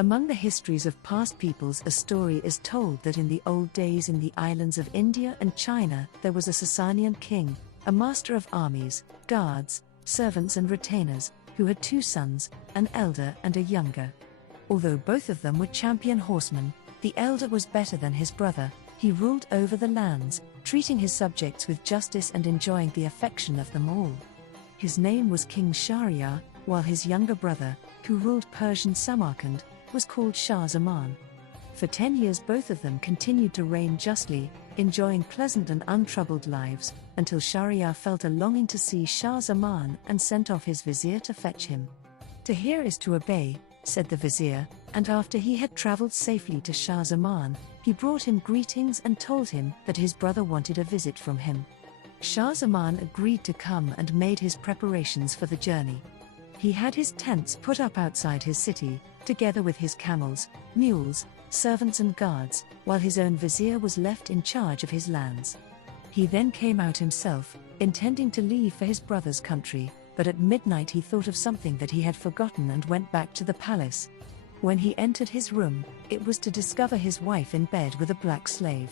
Among the histories of past peoples, a story is told that in the old days in the islands of India and China, there was a Sasanian king, a master of armies, guards, servants and retainers, who had two sons, an elder and a younger. Although both of them were champion horsemen, the elder was better than his brother. He ruled over the lands, treating his subjects with justice and enjoying the affection of them all. His name was King Shahriyar, while his younger brother, who ruled Persian Samarkand, was called Shah Zaman. For 10 years both of them continued to reign justly, enjoying pleasant and untroubled lives, until Shahriyar felt a longing to see Shah Zaman and sent off his vizier to fetch him. "To hear is to obey," said the vizier, and after he had travelled safely to Shah Zaman, he brought him greetings and told him that his brother wanted a visit from him. Shah Zaman agreed to come and made his preparations for the journey. He had his tents put up outside his city, together with his camels, mules, servants and guards, while his own vizier was left in charge of his lands. He then came out himself, intending to leave for his brother's country, but at midnight he thought of something that he had forgotten and went back to the palace. When he entered his room, it was to discover his wife in bed with a black slave.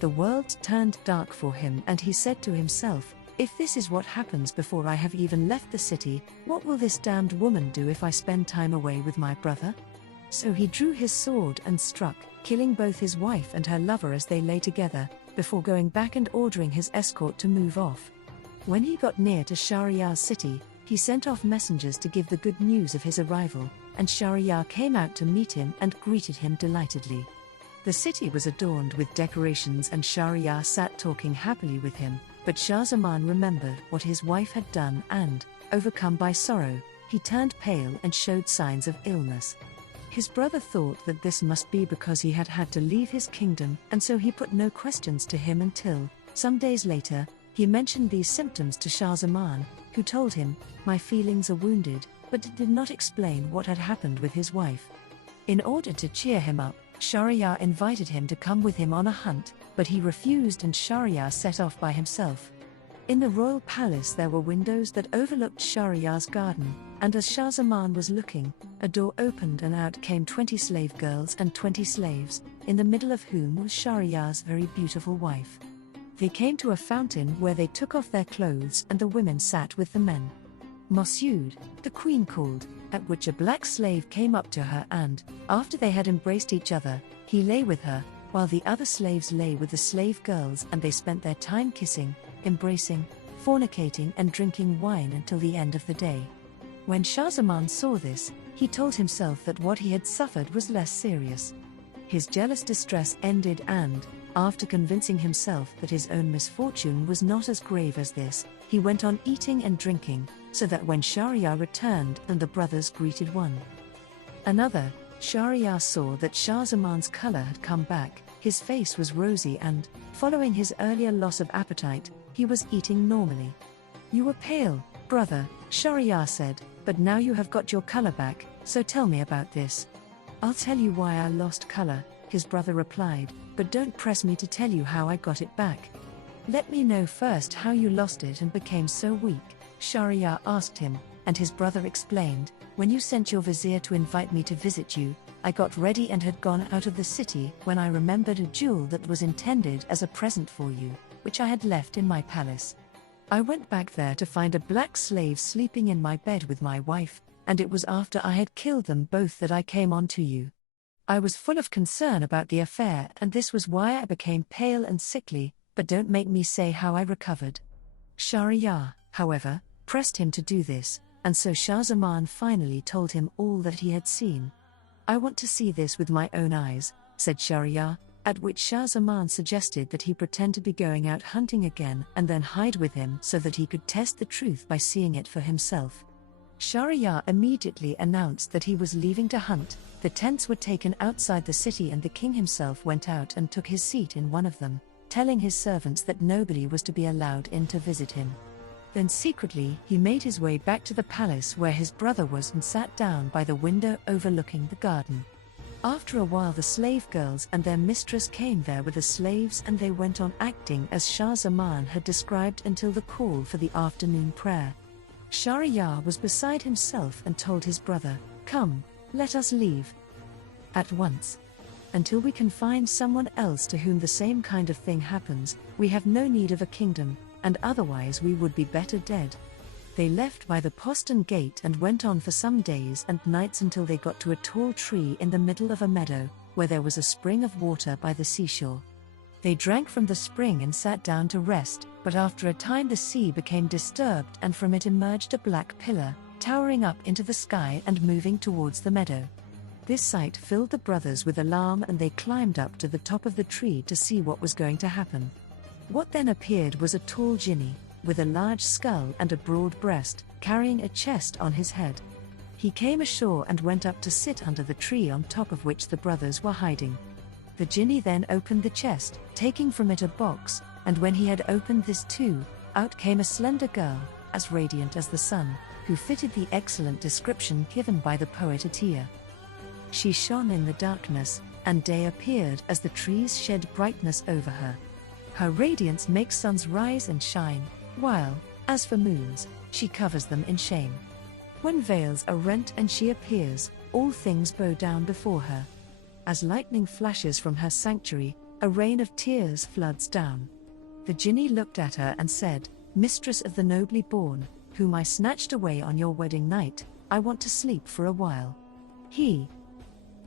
The world turned dark for him and he said to himself, "If this is what happens before I have even left the city, what will this damned woman do if I spend time away with my brother?" So he drew his sword and struck, killing both his wife and her lover as they lay together, before going back and ordering his escort to move off. When he got near to Shahriyar's city, he sent off messengers to give the good news of his arrival, and Shahriyar came out to meet him and greeted him delightedly. The city was adorned with decorations and Shahriyar sat talking happily with him, but Shah Zaman remembered what his wife had done and, overcome by sorrow, he turned pale and showed signs of illness. His brother thought that this must be because he had had to leave his kingdom, and so he put no questions to him until, some days later, he mentioned these symptoms to Shah Zaman, who told him, "My feelings are wounded," but did not explain what had happened with his wife. In order to cheer him up, Shahriyar invited him to come with him on a hunt, but he refused and Shahriyar set off by himself. In the royal palace there were windows that overlooked Shahriyar's garden, and as Shah Zaman was looking, a door opened and out came 20 slave girls and 20 slaves, in the middle of whom was Shahriyar's very beautiful wife. They came to a fountain where they took off their clothes and the women sat with the men. "Masood," the queen called, at which a black slave came up to her and, after they had embraced each other, he lay with her, while the other slaves lay with the slave girls and they spent their time kissing, embracing, fornicating and drinking wine until the end of the day. When Shah Zaman saw this, he told himself that what he had suffered was less serious. His jealous distress ended and, after convincing himself that his own misfortune was not as grave as this, he went on eating and drinking, so that when Shahriyar returned and the brothers greeted one another, Shahriyar saw that Shah Zaman's color had come back, his face was rosy and, following his earlier loss of appetite, he was eating normally. "You were pale, brother," Shahriyar said, "but now you have got your color back, so tell me about this." "I'll tell you why I lost color," his brother replied, "but don't press me to tell you how I got it back. Let me know first how you lost it and became so weak," Shahriyar asked him, and his brother explained, "When you sent your vizier to invite me to visit you, I got ready and had gone out of the city when I remembered a jewel that was intended as a present for you, which I had left in my palace. I went back there to find a black slave sleeping in my bed with my wife, and it was after I had killed them both that I came on to you. I was full of concern about the affair and this was why I became pale and sickly, but don't make me say how I recovered." Shahriyar, however, pressed him to do this, and so Shah Zaman finally told him all that he had seen. "I want to see this with my own eyes," said Shahriyar, at which Shah Zaman suggested that he pretend to be going out hunting again and then hide with him so that he could test the truth by seeing it for himself. Shahriyar immediately announced that he was leaving to hunt. The tents were taken outside the city and the king himself went out and took his seat in one of them, telling his servants that nobody was to be allowed in to visit him. Then secretly he made his way back to the palace where his brother was and sat down by the window overlooking the garden. After a while the slave girls and their mistress came there with the slaves and they went on acting as Shah Zaman had described until the call for the afternoon prayer. Shahriyar was beside himself and told his brother, "Come, let us leave." at once. Until we can find someone else to whom the same kind of thing happens, we have no need of a kingdom, and otherwise we would be better dead. They left by the postern gate and went on for some days and nights until they got to a tall tree in the middle of a meadow, where there was a spring of water by the seashore. They drank from the spring and sat down to rest, but after a time the sea became disturbed and from it emerged a black pillar, towering up into the sky and moving towards the meadow. This sight filled the brothers with alarm and they climbed up to the top of the tree to see what was going to happen. What then appeared was a tall jinni, with a large skull and a broad breast, carrying a chest on his head. He came ashore and went up to sit under the tree on top of which the brothers were hiding. The jinni then opened the chest, taking from it a box, and when he had opened this too, out came a slender girl, as radiant as the sun, who fitted the excellent description given by the poet Atiya. She shone in the darkness, and day appeared as the trees shed brightness over her. Her radiance makes suns rise and shine, while, as for moons, she covers them in shame. When veils are rent and she appears, all things bow down before her. As lightning flashes from her sanctuary, a rain of tears floods down. The jinni looked at her and said, "Mistress of the nobly born, whom I snatched away on your wedding night, I want to sleep for a while." He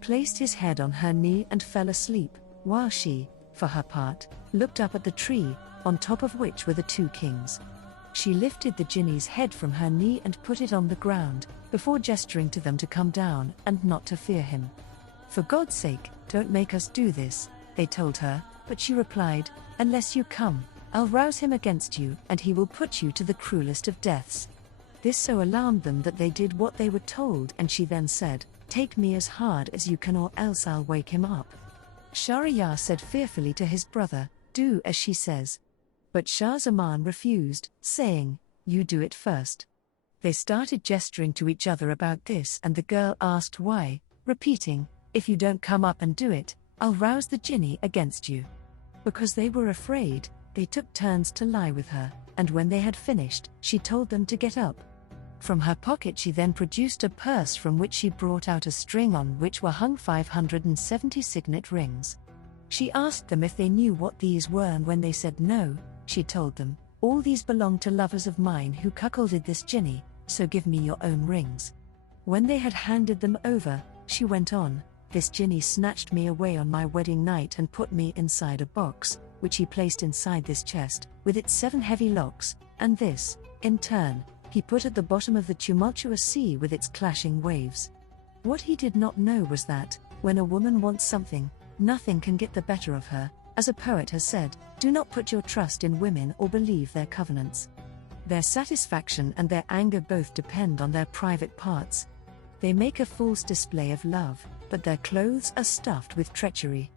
placed his head on her knee and fell asleep, while she, for her part, looked up at the tree, on top of which were the two kings. She lifted the jinni's head from her knee and put it on the ground, before gesturing to them to come down and not to fear him. "For God's sake, don't make us do this," they told her, but she replied, "Unless you come, I'll rouse him against you and he will put you to the cruelest of deaths." This so alarmed them that they did what they were told, and she then said, "Take me as hard as you can or else I'll wake him up." Shahriyar said fearfully to his brother, "Do as she says." But Shah Zaman refused, saying, "You do it first." They started gesturing to each other about this and the girl asked why, repeating, "If you don't come up and do it, I'll rouse the jinni against you." Because they were afraid, they took turns to lie with her, and when they had finished, she told them to get up. From her pocket she then produced a purse from which she brought out a string on which were hung 570 signet rings. She asked them if they knew what these were, and when they said no, she told them, "All these belong to lovers of mine who cuckolded this jinni, so give me your own rings." When they had handed them over, she went on, "This jinni snatched me away on my wedding night and put me inside a box, which he placed inside this chest, with its 7 heavy locks, and this, in turn, he put at the bottom of the tumultuous sea with its clashing waves." What he did not know was that, when a woman wants something, nothing can get the better of her. As a poet has said, "Do not put your trust in women or believe their covenants. Their satisfaction and their anger both depend on their private parts. They make a false display of love, but their clothes are stuffed with treachery.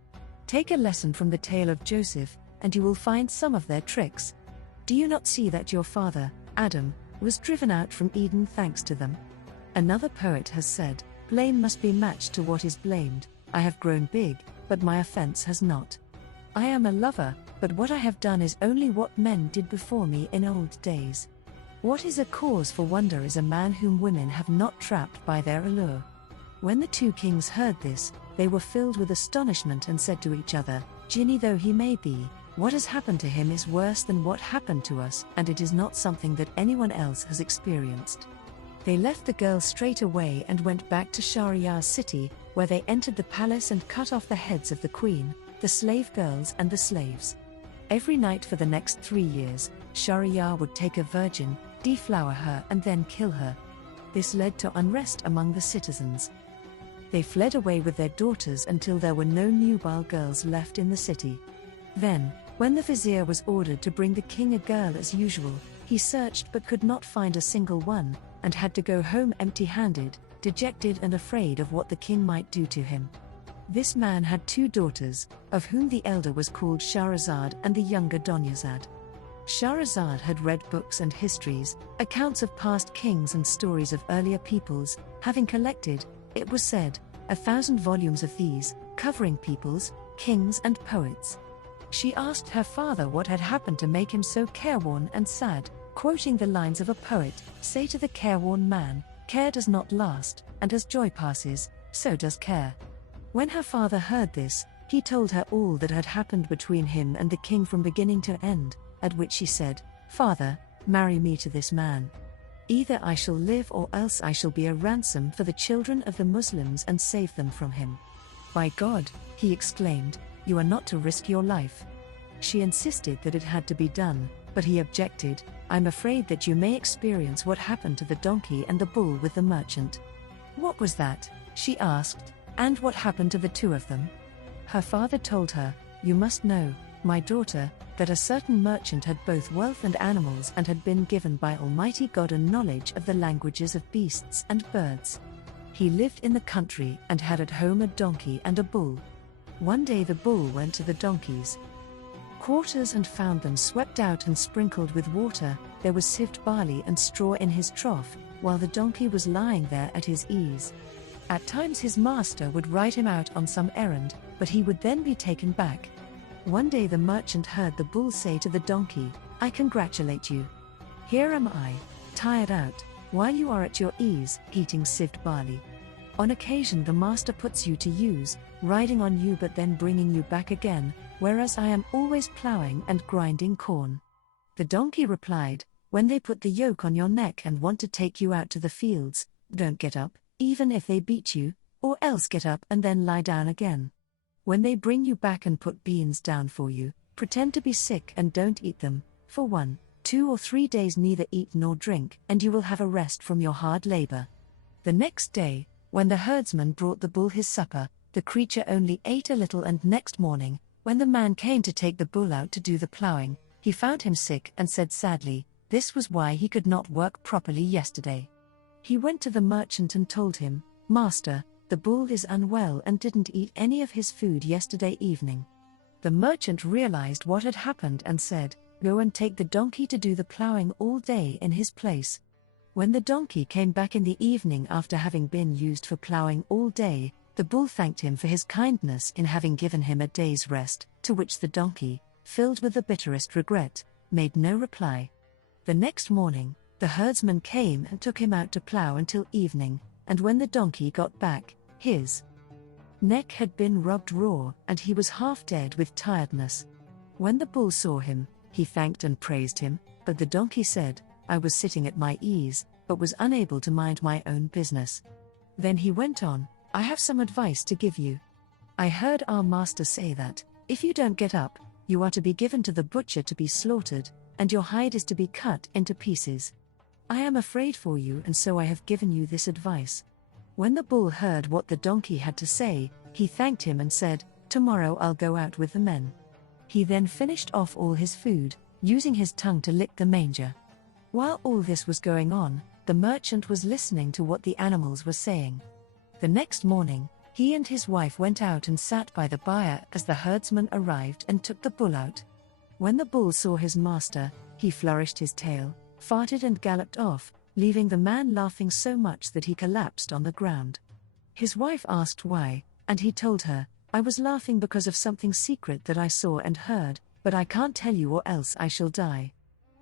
Take a lesson from the tale of Joseph, and you will find some of their tricks. Do you not see that your father, Adam, was driven out from Eden thanks to them?" Another poet has said, "Blame must be matched to what is blamed. I have grown big, but my offense has not. I am a lover, but what I have done is only what men did before me in old days. What is a cause for wonder is a man whom women have not trapped by their allure." When the two kings heard this, they were filled with astonishment and said to each other, "Jinni though he may be, what has happened to him is worse than what happened to us, and it is not something that anyone else has experienced." They left the girl straight away and went back to Shahriyar's city, where they entered the palace and cut off the heads of the queen, the slave girls and the slaves. Every night for the next 3 years, Shahriyar would take a virgin, deflower her and then kill her. This led to unrest among the citizens. They fled away with their daughters until there were no nubile girls left in the city. Then, when the vizier was ordered to bring the king a girl as usual, he searched but could not find a single one, and had to go home empty-handed, dejected and afraid of what the king might do to him. This man had 2 daughters, of whom the elder was called Shahrazad and the younger Donyazad. Shahrazad had read books and histories, accounts of past kings and stories of earlier peoples, having collected, it was said, 1,000 volumes of these, covering peoples, kings and poets. She asked her father what had happened to make him so careworn and sad, quoting the lines of a poet, "Say to the careworn man, care does not last, and as joy passes, so does care." When her father heard this, he told her all that had happened between him and the king from beginning to end, at which she said, "Father, marry me to this man. Either I shall live or else I shall be a ransom for the children of the Muslims and save them from him." "By God," he exclaimed, "you are not to risk your life." She insisted that it had to be done, but he objected, "I'm afraid that you may experience what happened to the donkey and the bull with the merchant." "What was that?" she asked, "and what happened to the two of them?" Her father told her, "You must know, my daughter, that a certain merchant had both wealth and animals and had been given by Almighty God a knowledge of the languages of beasts and birds. He lived in the country and had at home a donkey and a bull. One day the bull went to the donkey's quarters and found them swept out and sprinkled with water. There was sieved barley and straw in his trough, while the donkey was lying there at his ease. At times his master would ride him out on some errand, but he would then be taken back. One day the merchant heard the bull say to the donkey, 'I congratulate you. Here am I, tired out, while you are at your ease, eating sieved barley. On occasion the master puts you to use, riding on you but then bringing you back again, whereas I am always ploughing and grinding corn.' The donkey replied, 'When they put the yoke on your neck and want to take you out to the fields, don't get up, even if they beat you, or else get up and then lie down again. When they bring you back and put beans down for you, pretend to be sick and don't eat them, for 1, 2 or 3 days neither eat nor drink, and you will have a rest from your hard labor.' The next day, when the herdsman brought the bull his supper, the creature only ate a little, and next morning, when the man came to take the bull out to do the ploughing, he found him sick and said sadly, this was why he could not work properly yesterday. He went to the merchant and told him, 'Master, the bull is unwell and didn't eat any of his food yesterday evening.' The merchant realized what had happened and said, 'Go and take the donkey to do the ploughing all day in his place.' When the donkey came back in the evening after having been used for ploughing all day, the bull thanked him for his kindness in having given him a day's rest, to which the donkey, filled with the bitterest regret, made no reply. The next morning, the herdsman came and took him out to plough until evening, and when the donkey got back, his neck had been rubbed raw, and he was half dead with tiredness. When the bull saw him, he thanked and praised him, but the donkey said, 'I was sitting at my ease, but was unable to mind my own business.' Then he went on, 'I have some advice to give you. I heard our master say that, if you don't get up, you are to be given to the butcher to be slaughtered, and your hide is to be cut into pieces. I am afraid for you, and so I have given you this advice.' When the bull heard what the donkey had to say, he thanked him and said, 'Tomorrow I'll go out with the men.' He then finished off all his food, using his tongue to lick the manger. While all this was going on, the merchant was listening to what the animals were saying. The next morning, he and his wife went out and sat by the byre as the herdsman arrived and took the bull out. When the bull saw his master, he flourished his tail, farted and galloped off, leaving the man laughing so much that he collapsed on the ground. His wife asked why, and he told her, 'I was laughing because of something secret that I saw and heard, but I can't tell you or else I shall die.'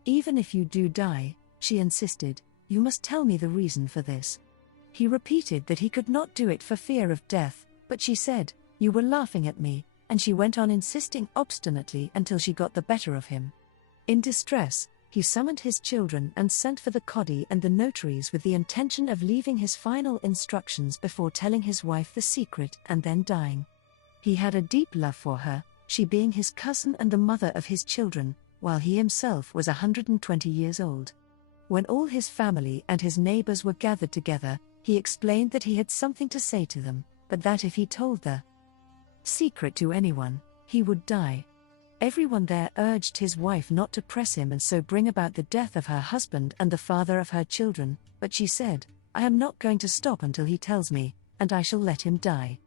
'Even if you do die,' she insisted, 'you must tell me the reason for this.' He repeated that he could not do it for fear of death, but she said, 'You were laughing at me,' and she went on insisting obstinately until she got the better of him. In distress, he summoned his children and sent for the Qadi and the notaries with the intention of leaving his final instructions before telling his wife the secret and then dying. He had a deep love for her, she being his cousin and the mother of his children, while he himself was 120 years old. When all his family and his neighbors were gathered together, he explained that he had something to say to them, but that if he told the secret to anyone, he would die. Everyone there urged his wife not to press him and so bring about the death of her husband and the father of her children, but she said, 'I am not going to stop until he tells me, and I shall let him die.'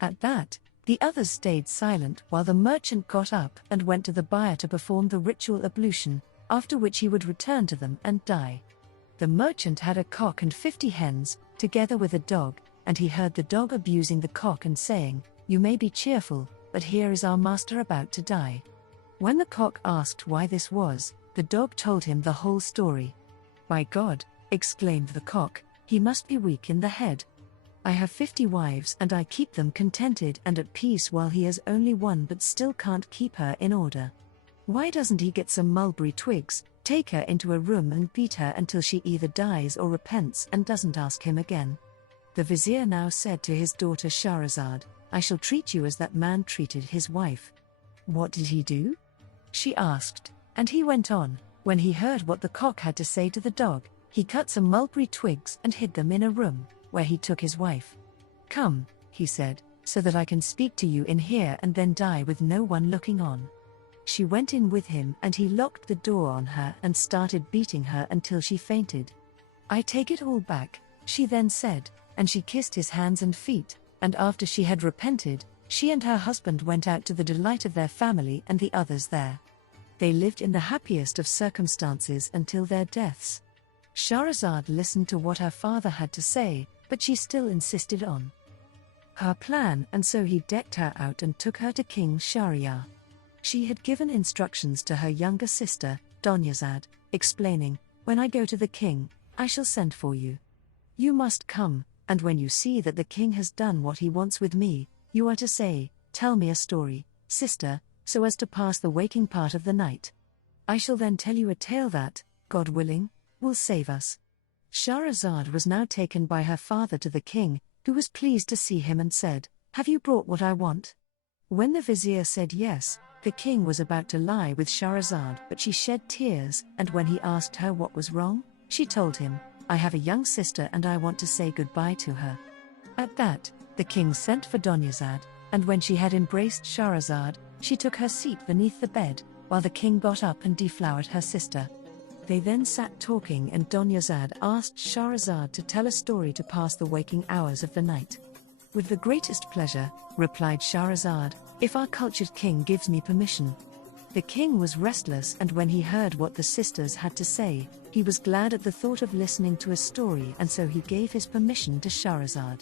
At that, the others stayed silent while the merchant got up and went to the byre to perform the ritual ablution, after which he would return to them and die. The merchant had a cock and 50 hens, together with a dog, and he heard the dog abusing the cock and saying, 'You may be cheerful, but here is our master about to die.' When the cock asked why this was, the dog told him the whole story. 'By God,' exclaimed the cock, 'he must be weak in the head. I have 50 wives and I keep them contented and at peace, while he has only one but still can't keep her in order. Why doesn't he get some mulberry twigs, take her into a room and beat her until she either dies or repents and doesn't ask him again? The vizier now said to his daughter Shahrazad, I shall treat you as that man treated his wife. What did he do? She asked, and he went on, when he heard what the cock had to say to the dog, he cut some mulberry twigs and hid them in a room, where he took his wife. Come, he said, so that I can speak to you in here and then die with no one looking on. She went in with him and he locked the door on her and started beating her until she fainted. I take it all back, she then said, and she kissed his hands and feet, and after she had repented, she and her husband went out to the delight of their family and the others there. They lived in the happiest of circumstances until their deaths. Shahrazad listened to what her father had to say, but she still insisted on her plan, and so he decked her out and took her to King Shahriyar. She had given instructions to her younger sister, Donyazad, explaining, when I go to the king, I shall send for you. You must come, and when you see that the king has done what he wants with me, you are to say, tell me a story, sister, so as to pass the waking part of the night. I shall then tell you a tale that, God willing, will save us. Shahrazad was now taken by her father to the king, who was pleased to see him and said, Have you brought what I want? When the vizier said yes, the king was about to lie with Shahrazad, but she shed tears, and when he asked her what was wrong, she told him, I have a young sister and I want to say goodbye to her. At that, the king sent for Donyazad, and when she had embraced Shahrazad, she took her seat beneath the bed, while the king got up and deflowered her sister. They then sat talking and Donyazad asked Shahrazad to tell a story to pass the waking hours of the night. With the greatest pleasure, replied Shahrazad, if our cultured king gives me permission. The king was restless, and when he heard what the sisters had to say, he was glad at the thought of listening to a story, and so he gave his permission to Shahrazad.